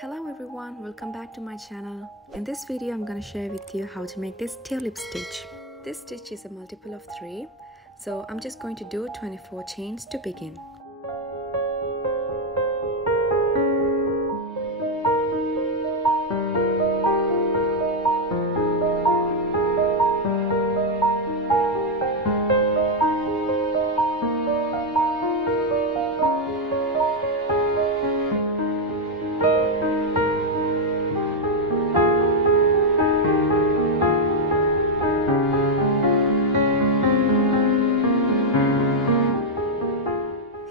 Hello everyone, welcome back to my channel. In this video I'm going to share with you how to make this tulip stitch. This stitch is a multiple of 3, so I'm just going to do 24 chains to begin.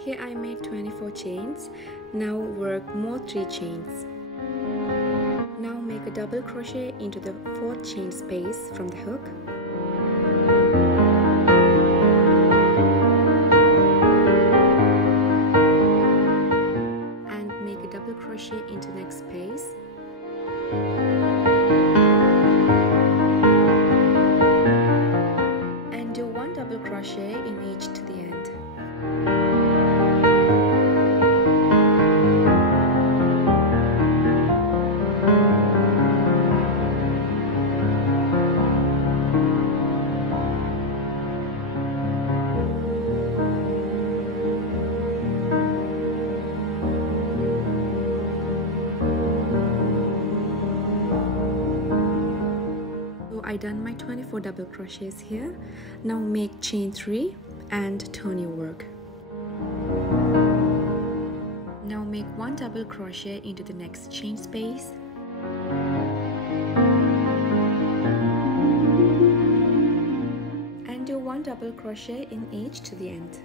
Here I made 24 chains. Now work more 3 chains. Now make a double crochet into the 4th chain space from the hook. And make a double crochet into the next space. And do 1 double crochet in each to the end. I done my 24 double crochets here. Now make chain 3 and turn your work. Now make 1 double crochet into the next chain space. And do 1 double crochet in each to the end.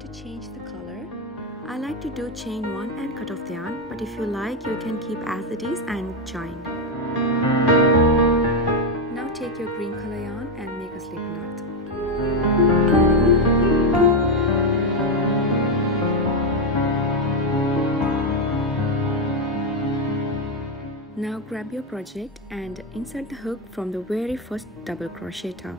To change the color, I like to do chain 1 and cut off the yarn, but if you like you can keep as it is and join. Now take your green color yarn and make a slip knot. Now grab your project and insert the hook from the very first double crochet top.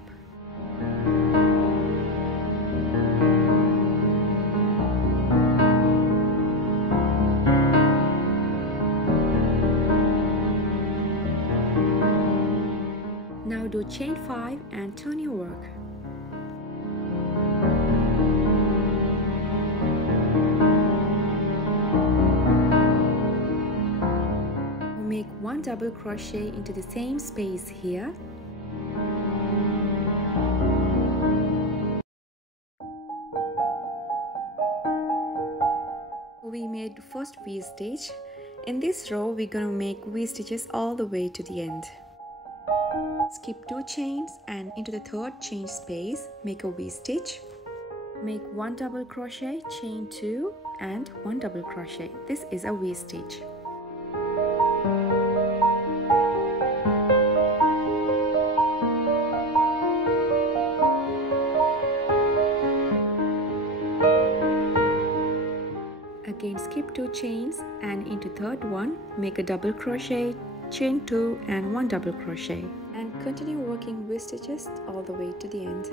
Now do chain 5 and turn your work. Make 1 double crochet into the same space here. We made first V stitch. In this row we're going to make V stitches all the way to the end. Skip 2 chains and into the 3rd chain space make a V stitch. Make 1 double crochet, chain 2 and 1 double crochet. This is a V stitch. Again skip 2 chains and into 3rd one make a double crochet, chain 2 and 1 double crochet. And continue working V stitches all the way to the end.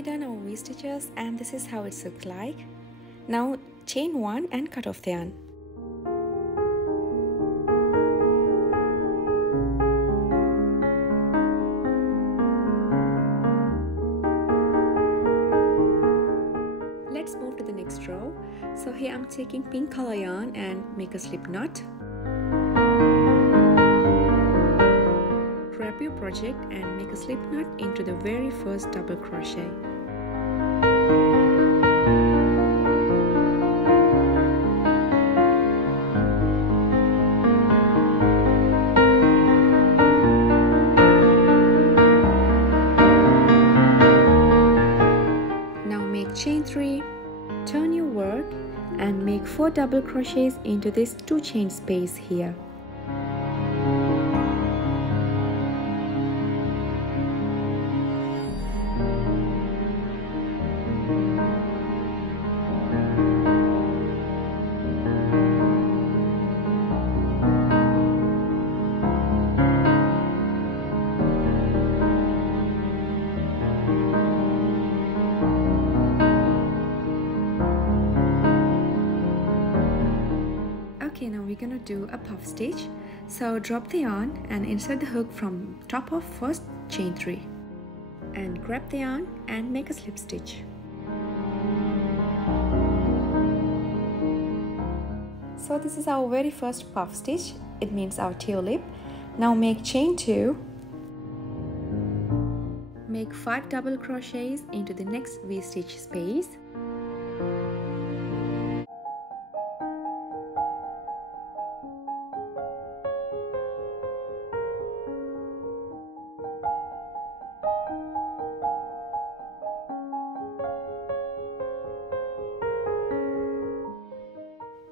made done our V stitches and this is how it looks like. Now chain 1 and cut off the yarn. Let's move to the next row. So here I'm taking pink color yarn and make a slip knot. Grab your project and make a slip knot into the very first double crochet. Now make chain 3, turn your work and make 4 double crochets into this 2 chain space here. Okay, now we're gonna do a puff stitch. So drop the yarn and insert the hook from top of first chain 3 and grab the yarn and make a slip stitch. So this is our very first puff stitch. It means our tulip. Now make chain 2, make 5 double crochets into the next V stitch space.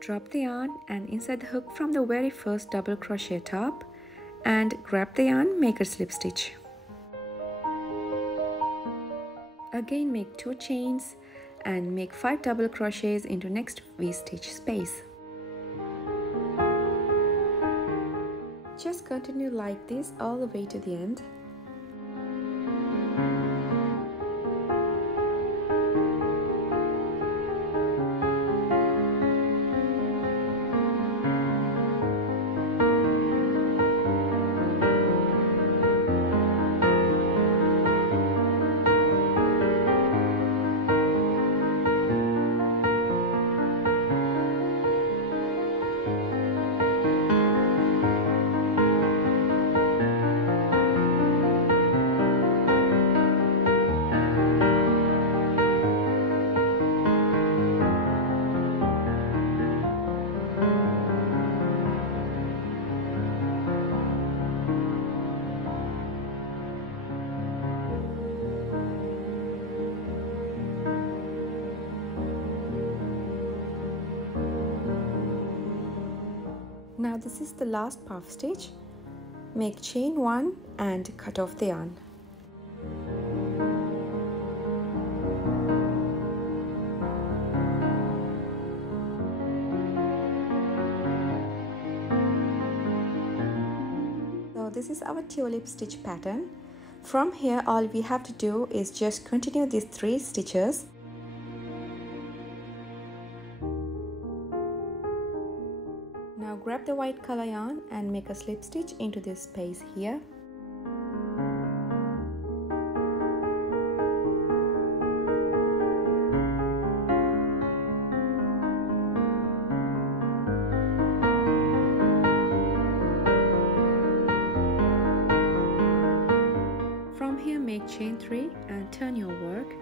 Drop the yarn and insert the hook from the very first double crochet top and grab the yarn, make a slip stitch. Again make 2 chains and make 5 double crochets into next V stitch space. Just continue like this all the way to the end. Now this is the last puff stitch. Make chain 1 and cut off the yarn. So this is our tulip stitch pattern. From here all we have to do is just continue these 3 stitches. Now grab the white color yarn and make a slip stitch into this space here. From here make chain 3 and turn your work.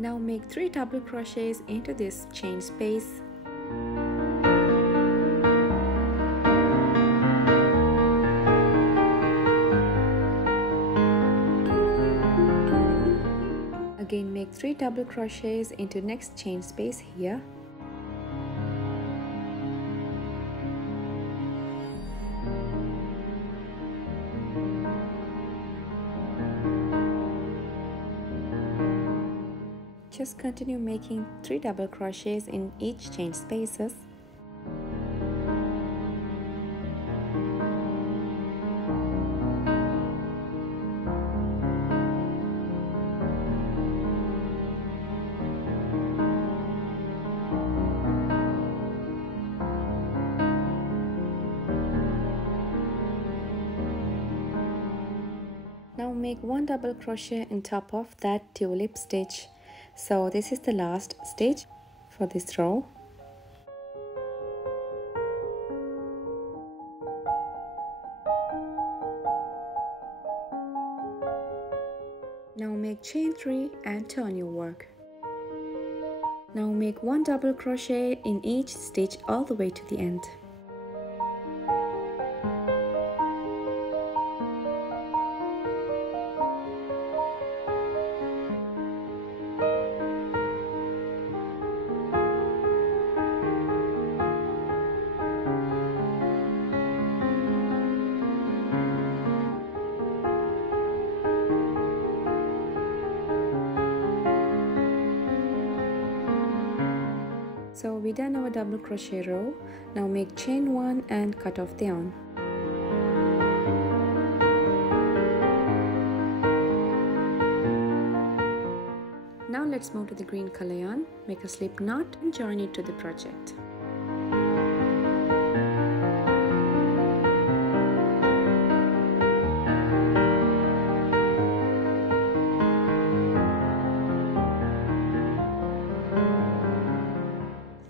Now make 3 double crochets into this chain space. Again make 3 double crochets into next chain space here. Just continue making 3 double crochets in each chain spaces. make 1 double crochet on top of that tulip stitch. So this is the last stitch for this row. Now make chain 3 and turn your work. Now make 1 double crochet in each stitch all the way to the end. So we done our double crochet row. Now make chain 1 and cut off the yarn. Now let's move to the green color yarn, make a slip knot and join it to the project.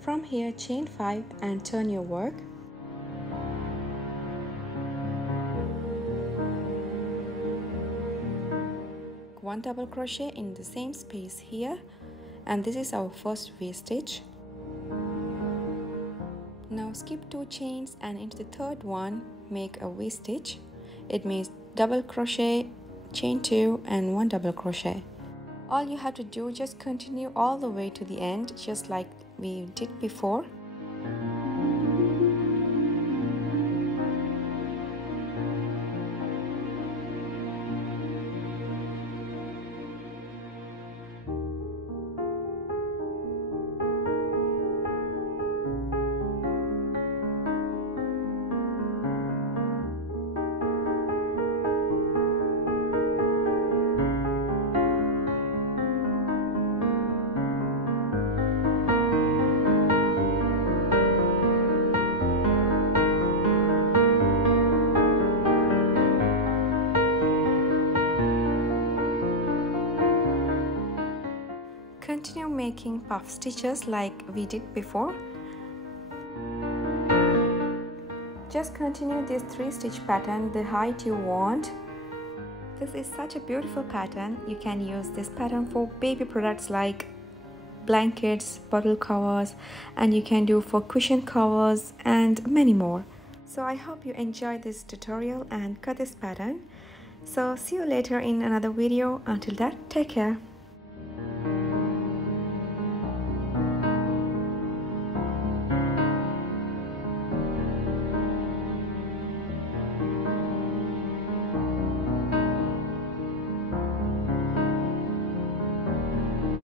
From here, chain 5 and turn your work. One double crochet in the same space here, and this is our first V stitch. Now skip 2 chains and into the third one make a V stitch. It means double crochet, chain 2 and 1 double crochet. All you have to do, just continue all the way to the end, just like we did before. Continue making puff stitches like we did before. Just continue this 3 stitch pattern the height you want. This is such a beautiful pattern. You can use this pattern for baby products like blankets, bottle covers, and you can do for cushion covers and many more. So I hope you enjoyed this tutorial and cut this pattern. So see you later in another video. Until that, take care.